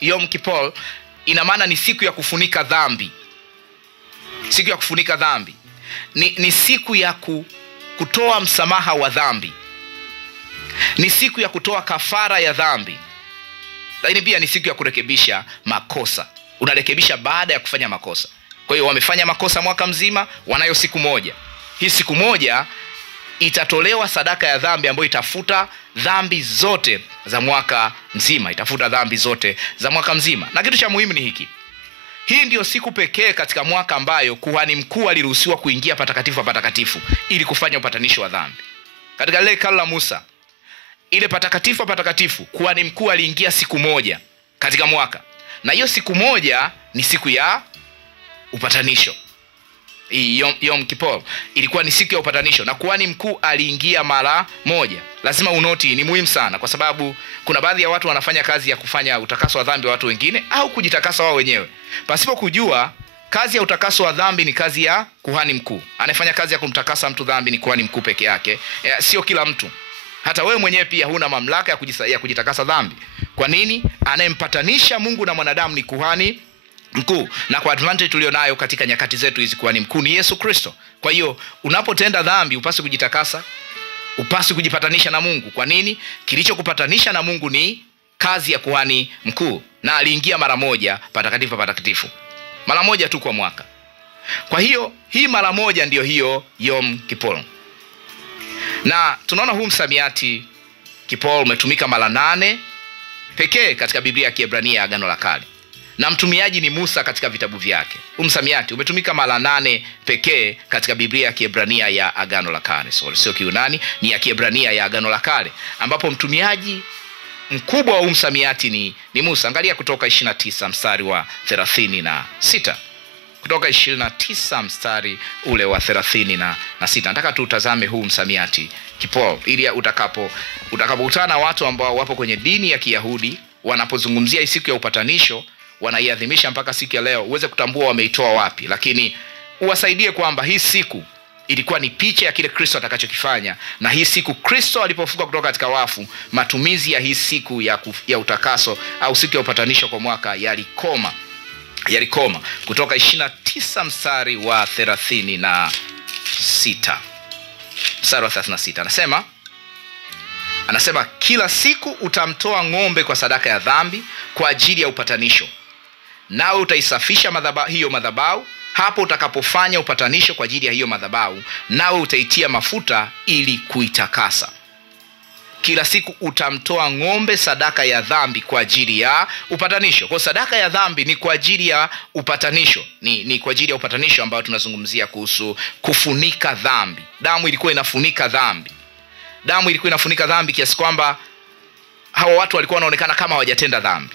Yom Kippur ina maana ni siku ya kufunika dhambi. Siku ya kufunika dhambi. Ni siku ya kutoa msamaha wa dhambi. Ni siku ya kutoa kafara ya dhambi. Lakini pia ni siku ya kurekebisha makosa. Unarekebisha baada ya kufanya makosa. Kwa hiyo wamefanya makosa mwaka mzima, wanayo siku moja. Hii siku moja itatolewa sadaka ya dhambi ambayo itafuta dhambi zote za mwaka mzima. Itafuta dhambi zote za mwaka mzima. Na kitu cha muhimu ni hiki. Hii ndio siku pekee katika mwaka ambayo kuhani mkuu aliruhusiwa kuingia patakatifu patakatifu ili kufanya upatanisho wa dhambi. Katika ile hekalu la Musa, ile patakatifu patakatifu, kuhani mkuu aliingia siku moja katika mwaka. Na hiyo siku moja ni siku ya upatanisho. Yom Kippur ilikuwa ni siku ya upatanisho, na kuhani mkuu aliingia mara moja. Lazima unoti, ni muhimu sana, kwa sababu kuna baadhi ya watu wanafanya kazi ya kufanya utakaso wa dhambi wa watu wengine au kujitakasa wao wenyewe pasipo kujua kazi ya utakaso wa dhambi ni kazi ya kuhani mkuu. Anayefanya kazi ya kumtakasa mtu dhambi ni kuhani mkuu peke yake. Sio kila mtu. Hata wewe mwenyewe pia huna mamlaka ya kujitakasa dhambi. Kwa nini? Anayempatanisha Mungu na mwanadamu ni kuhani mkuu. Na kwa advantage tulionayo katika nyakati zetu hizi, kuhani mkuu ni Yesu Kristo. Kwa hiyo unapotenda dhambi upasi kujitakasa, upasi kujipatanisha na Mungu. Kwa nini? Kilichokupatanisha na Mungu ni kazi ya kuhani mkuu, na aliingia mara moja patakatifu patakatifu. Mara moja tu kwa mwaka. Kwa hiyo hii mara moja ndio hiyo Yom Kippur. Na tunaona huu msamiati Kippur umetumika mara 8 pekee katika Biblia ya Kiebrania ya Agano la Kale. Na mtumiaji ni Musa katika vitabu vyake. Huu msamiati umetumika mara 8 pekee katika Biblia ya Kiebrania ya Agano la Kale. Sio Kiyunani, ni ya Kiebrania ya Agano la Kale, ambapo mtumiaji mkubwa wa huu msamiati ni Musa. Angalia Kutoka 29 mstari wa 36. Kutoka 29 mstari ule wa 36. Nataka tutazame huu msamiati Kippur ili utakapokutana na watu ambao wapo kwenye dini ya Kiyahudi, wanapozungumzia siku ya upatanisho, wanaiadhimisha mpaka siku ya leo, uweze kutambua wameitoa wapi. Lakini uwasaidie kwamba hii siku ilikuwa ni picha ya kile Kristo atakachokifanya, na hii siku Kristo alipofufuka kutoka katika wafu, matumizi ya hii siku ya utakaso au siku ya upatanisho kwa mwaka yalikoma. Kutoka 29 mstari wa 36. Mstari wa 36 anasema kila siku utamtoa ng'ombe kwa sadaka ya dhambi kwa ajili ya upatanisho, nawe utaisafisha madhabahu hapo utakapofanya upatanisho kwa ajili ya hiyo madhabahu, nawe utaitia mafuta ili kuitakasa. Kila siku utamtoa ng'ombe sadaka ya dhambi kwa ajili ya upatanisho. Kwa sadaka ya dhambi ni kwa ajili ya upatanisho. Ni kwa ajili ya upatanisho ambao tunazungumzia kuhusu kufunika dhambi. Damu ilikuwa inafunika dhambi kiasi kwamba hawa watu walikuwa wanaonekana kama hawajatenda dhambi.